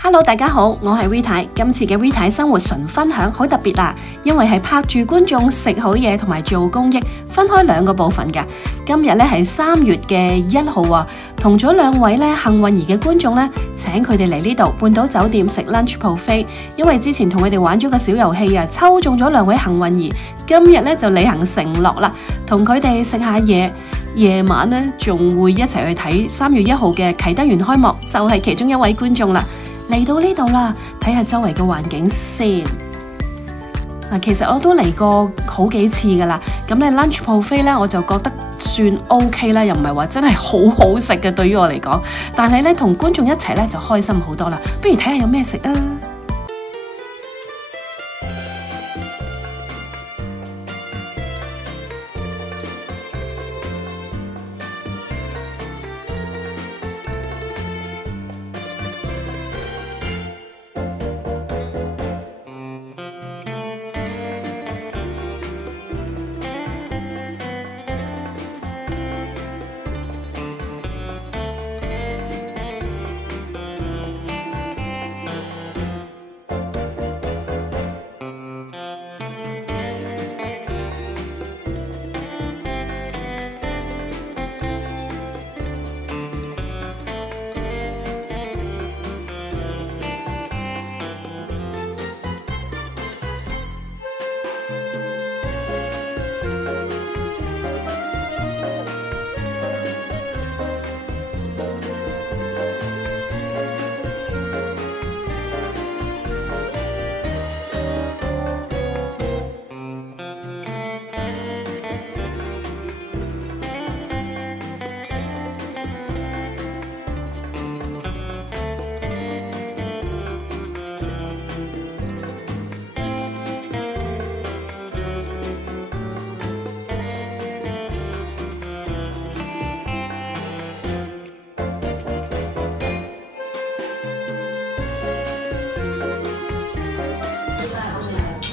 Hello， 大家好，我係 V 太。今次嘅 V 太生活純分享好特別啦，因為係拍住觀眾食好嘢同埋做公益，分開兩個部分嘅。今日咧係3月嘅1號啊，同咗兩位咧幸運兒嘅觀眾咧，請佢哋嚟呢度半島酒店食 lunch buffet。因為之前同佢哋玩咗個小遊戲啊，抽中咗2位幸運兒，今日咧就履行承諾啦，同佢哋食下嘢。夜晚咧仲會一齊去睇3月1號嘅啟德園開幕，就係其中一位觀眾啦。嚟到呢度啦，睇下周圍嘅環境先。其實我都嚟過好幾次噶啦。咁咧 lunch buffet 咧，我就覺得算 OK 啦，又唔係話真係好好食嘅，對於我嚟講。但係咧同觀眾一齊咧就開心好多啦。不如睇下有咩食啊！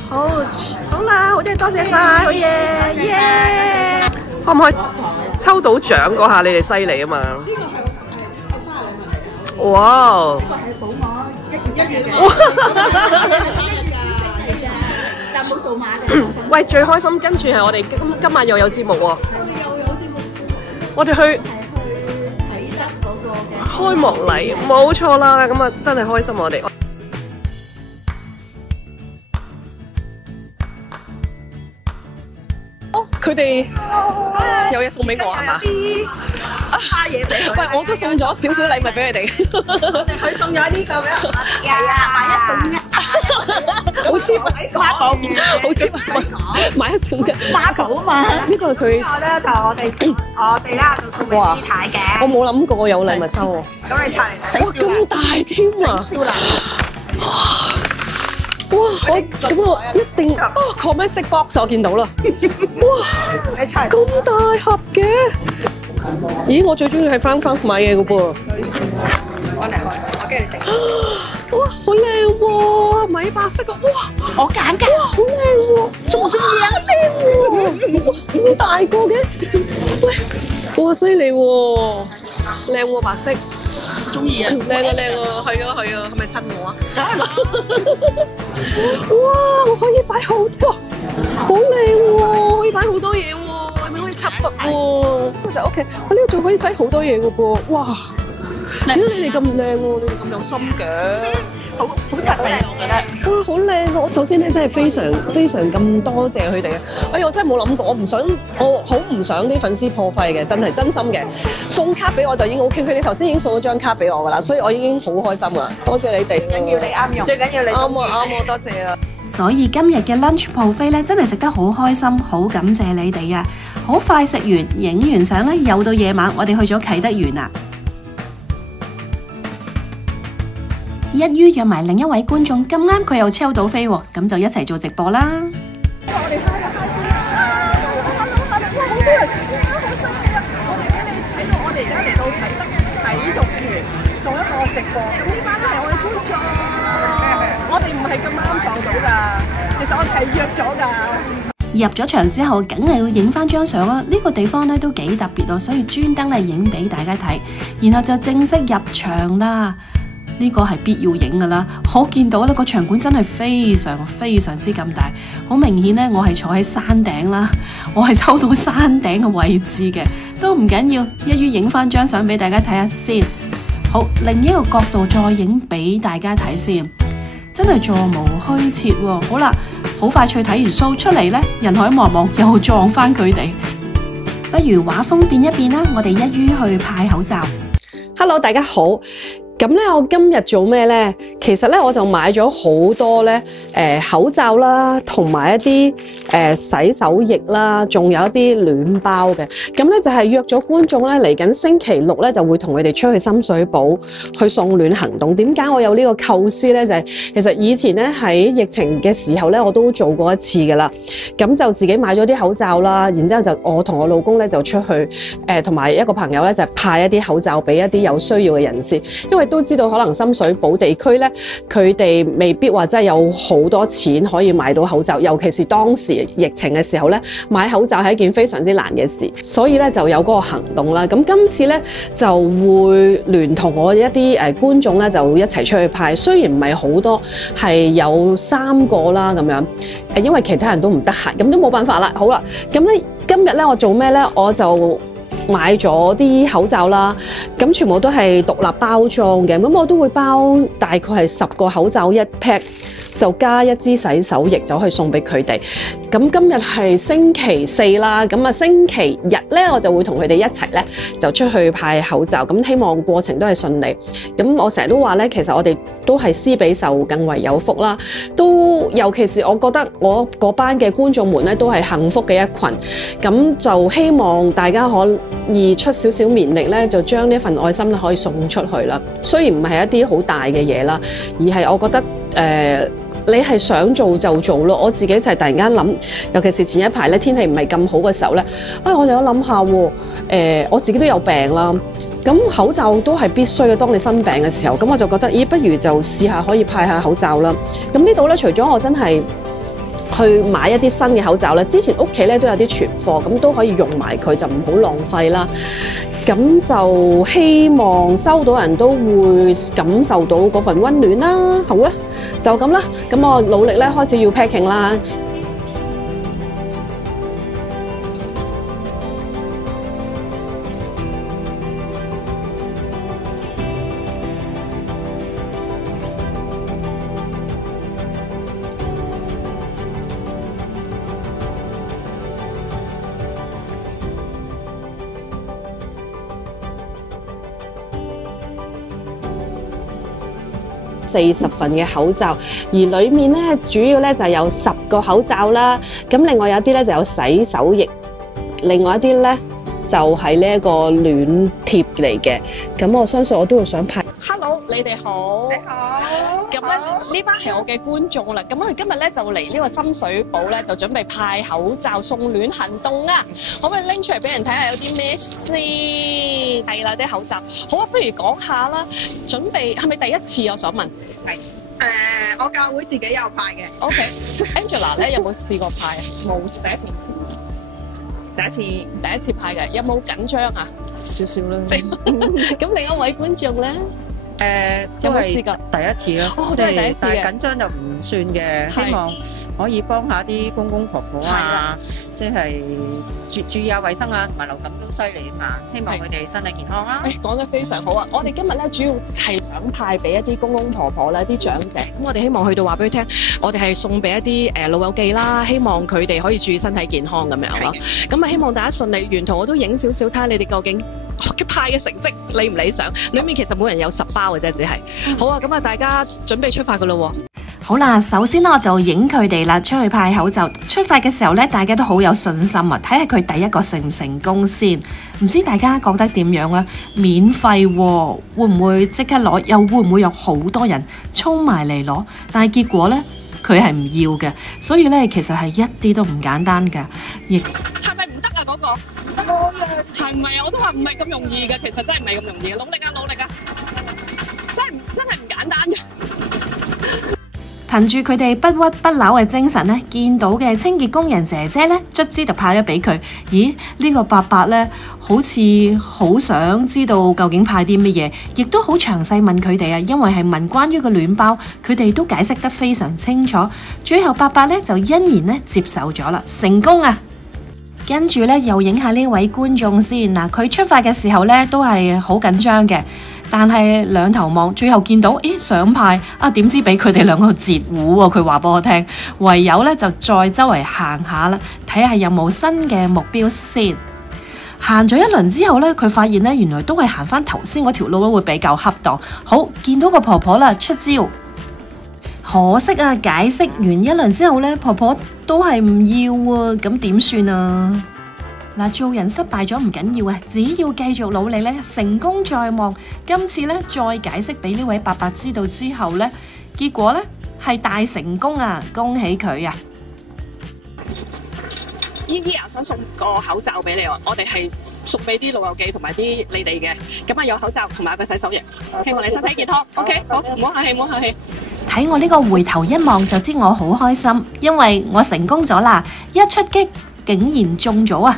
好啦，好啲，多謝晒，好嘢，耶！可唔可以抽到獎嗰下？你哋犀利啊嘛！呢個係生日禮物嚟嘅。哇！呢個係寶馬1月嘅。但冇數碼嘅。喂，最開心跟住係我哋今晚又有節目喎。我哋又有節目。我哋去啟德嗰個嘅開幕禮，冇錯啦！咁啊，真係開心我哋。佢哋有嘢送俾我係嘛？蝦嘢俾佢。喂，我都送咗少少禮物俾佢哋。佢送咗呢個俾我。係啊，買1送1。好黐孖好黐買1送1。Marco 啊嘛。呢個係佢。呢個咧就我哋啦就送俾師太嘅。我冇諗過有禮物收喎。咁你拆嚟。哇，咁大添啊！哇！我一定comment box 我見到啦！哇！咁大盒嘅，咦？我最中意喺 Fun 買嘢嘅噃。我跟你整。哇！好靚喎，米白色嘅，哇！我揀㗎。哇！好靚喎，仲中意啊！好靚喎，哇！咁大個嘅，喂！哇！犀利喎，靚喎白色。中意啊！靚啊靚啊，係啊係啊，係咪襯我啊？哇！我可以擺好多，好靚喎，可以擺好多嘢喎，係咪可以插筆喎？就 OK，我呢度仲可以擠好多嘢嘅噃，哇！點解你哋咁靚喎？你哋咁有心嘅，好實惠我覺得。哇！好靚啊！我首先咧真係非常咁多謝佢哋啊！哎呀，我真係冇諗過，我好唔想啲粉絲破費嘅，真心嘅。送卡俾我就已經 OK， 佢哋頭先已經送咗張卡俾我噶啦，所以我已經好開心啦！多謝你哋。最緊要你啱用，最緊要你啱啊！多謝啊！所以今日嘅 lunch buffet 咧，真係食得好開心，好感謝你哋啊！好快食完，影完相咧，又到夜晚，我哋去咗啟德園啦。一於約埋另一位觀眾，咁啱佢又抽到飛喎，咁就一齊做直播啦。我哋開下先啦！好多人好犀利啊！我哋俾你睇到，我哋而家嚟到啟德體育園做一個直播，咁呢班都係我哋觀眾，我哋唔係咁啱撞到㗎，其實我哋係約咗㗎。入咗場之後，梗係要影翻張相啦。呢個地方咧都幾特別咯，所以專登嚟影俾大家睇，然後就正式入場啦。呢個係必要影㗎啦。我見到呢個場館真係非常之咁大，好明顯呢，我係坐喺山頂啦，我係抽到山頂嘅位置嘅，都唔緊要，一於影翻張相俾大家睇下先。好，另一個角度再影俾大家睇先，真係座無虛設喎。好啦，好快脆睇完 show 出嚟呢，人海茫茫又撞翻佢哋。不如畫風變一變啦，我哋一於去派口罩。Hello， 大家好。咁咧，我今日做咩咧？其實咧，我就買咗好多咧，口罩啦，同埋一啲洗手液啦，仲有一啲暖包嘅。咁咧就係約咗觀眾咧，嚟緊星期六咧就會同佢哋出去深水埗去送暖行動。點解我有呢個構思咧？就係其實以前咧喺疫情嘅時候咧，我都做過一次噶啦。咁就自己買咗啲口罩啦，然之後就我同我老公咧就出去同埋一個朋友咧就派一啲口罩俾一啲有需要嘅人士，因為都知道可能深水埗地區咧，佢哋未必話真係有好多錢可以買到口罩，尤其是當時疫情嘅時候咧，買口罩係一件非常之難嘅事，所以咧就有嗰個行動啦。咁今次咧就會聯同我一啲觀眾咧就一齊出去派，雖然唔係好多，係有3個啦咁樣，因為其他人都唔得閒，咁都冇辦法啦。好啦，咁咧今日咧我做咩咧？我就買咗啲口罩啦，咁全部都係獨立包裝嘅，咁我都會包大概係10個口罩一 pack， 就加一支洗手液就可以送俾佢哋。咁今日係星期4啦，咁啊星期日咧我就會同佢哋一齊咧就出去派口罩，咁希望過程都係順利。咁我成日都話咧，其實我哋都係施比受更為有福啦，都尤其是我覺得我嗰班嘅觀眾們咧都係幸福嘅一群，咁就希望大家可以出少少綿力咧，就將呢份愛心咧可以送出去啦。雖然唔係一啲好大嘅嘢啦，而係我覺得你係想做就做咯。我自己就係突然間諗，尤其是前一排咧天氣唔係咁好嘅時候咧，我有諗下喎，我自己都有病啦，咁口罩都係必須嘅。當你生病嘅時候，咁我就覺得，咦，不如就試下可以派下口罩啦。咁呢度咧，除咗我真係去買一啲新嘅口罩咧，之前屋企咧都有啲存貨，咁都可以用埋佢，就唔好浪費啦。咁就希望收到人都會感受到嗰份溫暖啦。好啦，就咁啦。咁我努力咧開始要 packing 啦。40份嘅口罩，而裡面咧主要咧就有10個口罩啦。咁另外有啲咧就有洗手液，另外一啲咧就係呢一個暖貼嚟嘅。咁我相信我都會想派。Hello， 你哋好。你好。咁咧呢班係我嘅觀眾啦。咁我哋今日咧就嚟呢個深水埗咧，就準備派口罩送暖行動啊！可唔可以拎出嚟俾人睇下有啲咩先？係啦，啲口罩。好啊，不如講下啦。準備係咪第一次？我想問。係。我教會自己有派嘅。OK。Angela 咧有冇試過派啊？冇，第一次。第一次派嘅，有冇緊張啊？少少啦。咁另一位觀眾咧？都係第一次咯，即係但係緊張就唔算嘅，希望可以幫下啲公公婆婆啊，即係注意下衞生啊，同埋流感都犀利啊嘛，希望佢哋身體健康啦。講得非常好啊！我哋今日咧主要係想派俾一啲公公婆婆啦、啲長者，咁我哋希望去到話俾佢聽，我哋係送俾一啲老友記啦，希望佢哋可以注意身體健康咁樣咯。咁啊，希望大家順利，沿途我都影少少，睇下你哋究竟派嘅成績理唔理想？裏面其實每人有10包嘅啫，只係。好啊，咁啊，大家準備出發噶啦喎。好啦，首先我就影佢哋啦，出去派口罩。出發嘅時候咧，大家都好有信心啊，睇下佢第一個成唔成功先。唔知大家覺得點樣啊？免費喎，會唔會即刻攞？又會唔會有好多人衝埋嚟攞？但係結果咧，佢係唔要嘅。所以咧，其實係一啲都唔簡單㗎。亦係咪唔得啊？嗰個係唔係啊？我都話唔係咁容易嘅，其實真係唔係咁容易嘅。努力啊，努力啊！真係唔簡單嘅。憑住佢哋不屈不撓嘅精神咧，見到嘅清潔工人姐姐咧，卒之就派咗俾佢。咦？呢個伯伯咧，好似好想知道究竟派啲乜嘢，亦都好詳細問佢哋啊。因為係問關於個暖包，佢哋都解釋得非常清楚。最後伯伯咧就欣然咧接受咗啦，成功啊！跟住咧又影下呢位觀眾先嗱，佢出發嘅時候咧都係好緊張嘅。但係兩頭望，最後見到，想派啊，點知俾佢哋兩個截胡喎？佢話俾我聽，唯有咧就再周圍行下啦，睇下有冇新嘅目標先。行咗一輪之後咧，佢發現咧原來都係行翻頭先嗰條路會比較恰當。好，見到個婆婆啦，出招。可惜啊，解釋完一輪之後咧，婆婆都係唔要啊，咁點算啊？嗱，做人失敗咗唔緊要啊，只要繼續努力咧，成功在望。今次咧再解釋俾呢位伯伯知道之後咧，結果咧係大成功啊！恭喜佢啊！依啲啊，想送個口罩俾你喎，我哋係送俾啲老友記同埋啲你哋嘅。咁啊，有口罩同埋個洗手液，希望你身體健康。OK， 好，唔好客氣，唔好客氣。睇我呢個回頭一望就知我好開心，因為我成功咗啦！一出擊竟然中咗啊！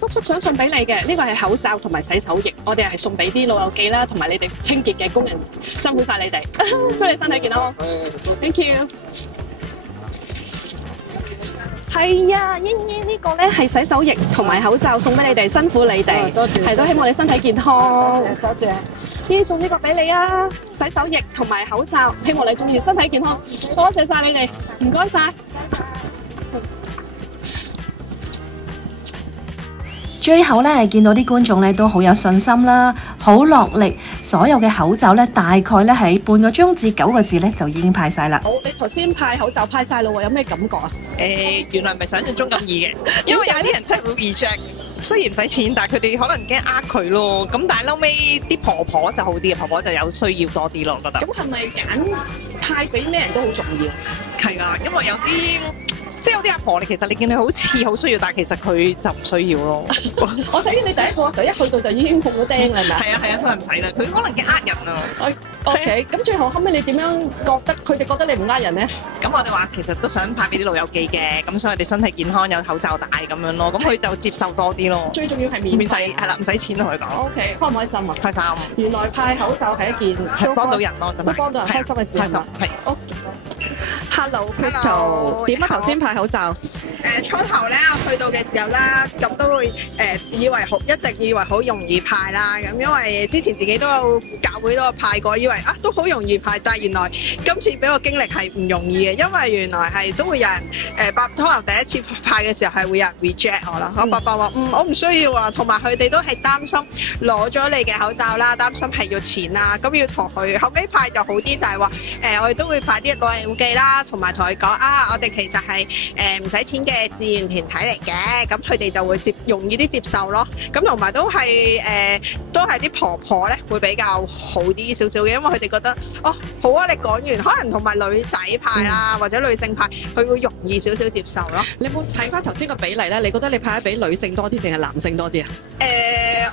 叔叔想送俾你嘅呢個係口罩同埋洗手液，我哋係送俾啲老友記啦，同埋你哋清潔嘅工人，辛苦晒你哋，祝你身體健康。Thank you。係啊，英英呢個咧係洗手液同埋口罩送俾你哋，辛苦你哋，多謝，係都希望你身體健康。多謝。依送呢個俾你啊，洗手液同埋口罩，希望你中意，身體健康。多謝晒你哋，唔該晒。最後咧，見到啲觀眾咧都好有信心啦，好落力，所有嘅口罩咧大概咧喺半個鐘至9個字咧就已經派晒啦。好，你頭先派口罩派晒咯喎，有咩感覺啊？原來唔係想象中咁易嘅，因為有啲人真係會 reject。雖然唔使錢，但係佢哋可能驚呃佢咯。咁但係嬲尾啲婆婆就好啲，婆婆就有需要多啲咯，我覺得。咁係咪揀派俾咩人都好重要？係啊，因為有啲。即係有啲阿婆，其實你見佢好似好需要，但係其實佢就唔需要咯。我睇見你第一個嘅時候，一去到就已經碰到釘啦，係咪啊？係啊係啊，佢係唔使啦，佢可能驚呃人啊。OK，咁最後尾你點樣覺得佢哋覺得你唔呃人咧？咁我哋話其實都想派俾啲老友記嘅，咁所以我哋身體健康有口罩戴咁樣咯，咁佢就接受多啲咯。最重要係免費，係啦，唔使錢同佢講。OK，開唔開心啊？開心。原來派口罩係一件係幫到人咯，真係。幫到人開心嘅事。開心係。Hello Crystal， 點解頭先派口罩？初頭咧，我去到嘅時候啦，咁都會以為一直以為好容易派啦，咁因為之前自己都有教會都有派過，以為都好容易派，但係原來今次俾我經歷係唔容易嘅，因為原來係都會有人可能第一次派嘅時候係會有人 reject 我啦，我爸爸話我唔需要啊，同埋佢哋都係擔心攞咗你嘅口罩啦，擔心係要錢啦，咁要同佢後尾派就好啲，就係話我哋都會派啲老友記啦，同埋同佢講我哋其實係唔使錢嘅志願團體嚟嘅，咁佢哋就會容易啲接受咯。咁同埋都係啲婆婆咧會比較好啲少少嘅，因為佢哋覺得好啊，你講完可能同埋女仔派啦，或者女性派，佢會容易少少接受咯。你有冇睇翻頭先個比例咧？你覺得你派俾女性多啲定係男性多啲啊？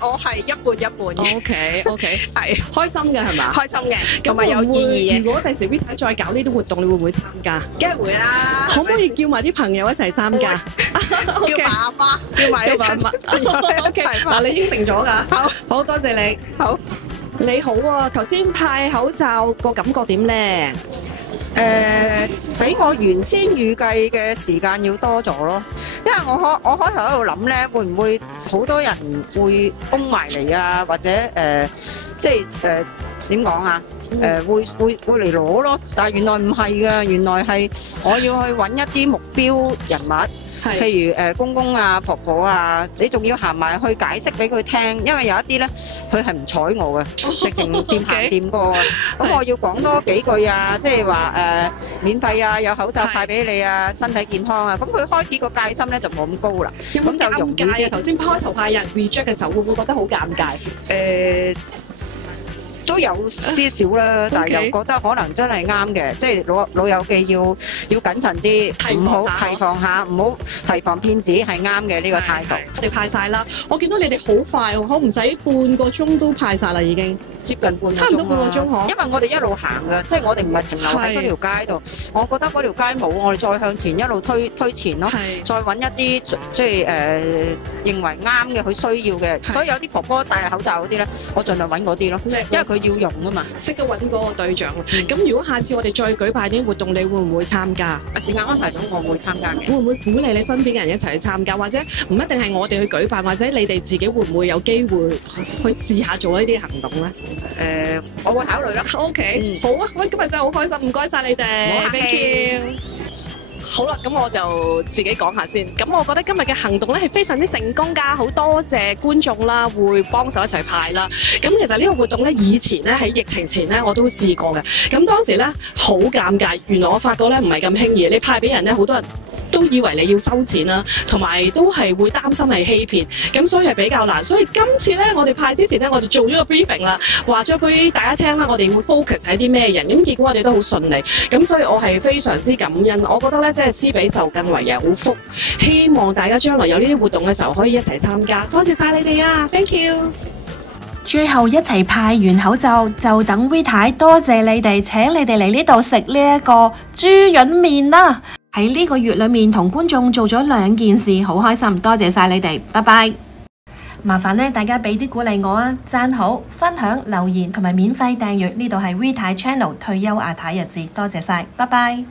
我係一半一半嘅。OK， 係開心嘅係嘛？開心嘅，同埋有意義嘅。如果第時 Vita 再搞呢啲活動，你會唔會參加？梗係會啦。可唔可以叫埋啲朋友一齊參加？叫埋阿媽，叫埋啲親戚一齊。嗱，你應承咗㗎。好多謝你。好，你好啊！頭先派口罩個感覺點咧？比我原先預計嘅時間要多咗咯，因為我開頭喺度諗咧，會唔會好多人會擁埋嚟啊，或者即係點講啊？會嚟攞咯，但係原來唔係㗎，原來係我要去揾一啲目標人物。譬如公公啊、婆婆啊，你仲要行埋去解釋俾佢聽，因為有一啲咧，佢係唔睬我嘅，直情掂行掂過啊。咁我要講多幾句啊，即係話免費啊，有口罩派俾你啊，身體健康啊。咁佢開始個戒心咧就冇咁高啦。咁就容易啲。頭先開頭派人 reject 嘅時候，會唔會覺得好尷尬？都有些少啦，但係又覺得可能真係啱嘅，即係老友記要謹慎啲，唔好提防下，唔好提防騙子，係啱嘅呢個態度。我哋派晒啦，我見到你哋好快喎，可唔使半個鐘都派晒啦，已經接近半個鐘，差唔多半個鐘嗬。因為我哋一路行嘅，即係我哋唔係停留喺嗰條街度。我覺得嗰條街冇，我哋再向前一路推前咯，再揾一啲即係認為啱嘅，佢需要嘅。所以有啲婆婆戴口罩嗰啲咧，我盡量揾嗰啲咯，因為佢要用啊嘛。識得揾嗰個對象。咁如果下次我哋再舉辦啲活動，你會唔會參加？時間安排到，我會參加嘅。會唔會鼓勵你身邊嘅人一齊去參加？或者唔一定係我哋去舉辦，或者你哋自己會唔會有機會去試下做呢啲行動咧？我會考慮啦。OK，好啊！喂，今日真係好開心，唔該晒你哋 ，Thank you。好啦，咁我就自己講下先。咁我覺得今日嘅行動咧係非常之成功㗎，好多謝觀眾啦，會幫手一齊派啦。咁其實呢個活動咧，以前咧喺疫情前咧我都試過嘅。咁當時咧好尷尬，原來我發覺咧唔係咁輕易，你派俾人咧好多人都以為你要收錢啦，同埋都係會擔心係欺騙，咁所以係比較難。所以今次咧，我哋派之前咧，我哋做咗個 briefing 啦，話咗俾大家聽啦，我哋會 focus 喺啲咩人，咁結果我哋都好順利。咁所以我係非常之感恩。我覺得咧，即係施比受更為有福。希望大家將來有呢啲活動嘅時候，可以一齊參加。多謝晒你哋啊 ，thank you。最後一齊派完口罩，就等 V 太多謝你哋，請你哋嚟呢度食呢一個豬潤麵啦。喺呢個月裏面同觀眾做咗2件事，好開心，多謝晒你哋，拜拜。麻煩咧大家俾啲鼓勵我啊，讚好、分享、留言同埋免費訂閱，呢度係 V 太 Channel 退休阿太日誌，多謝晒，拜拜。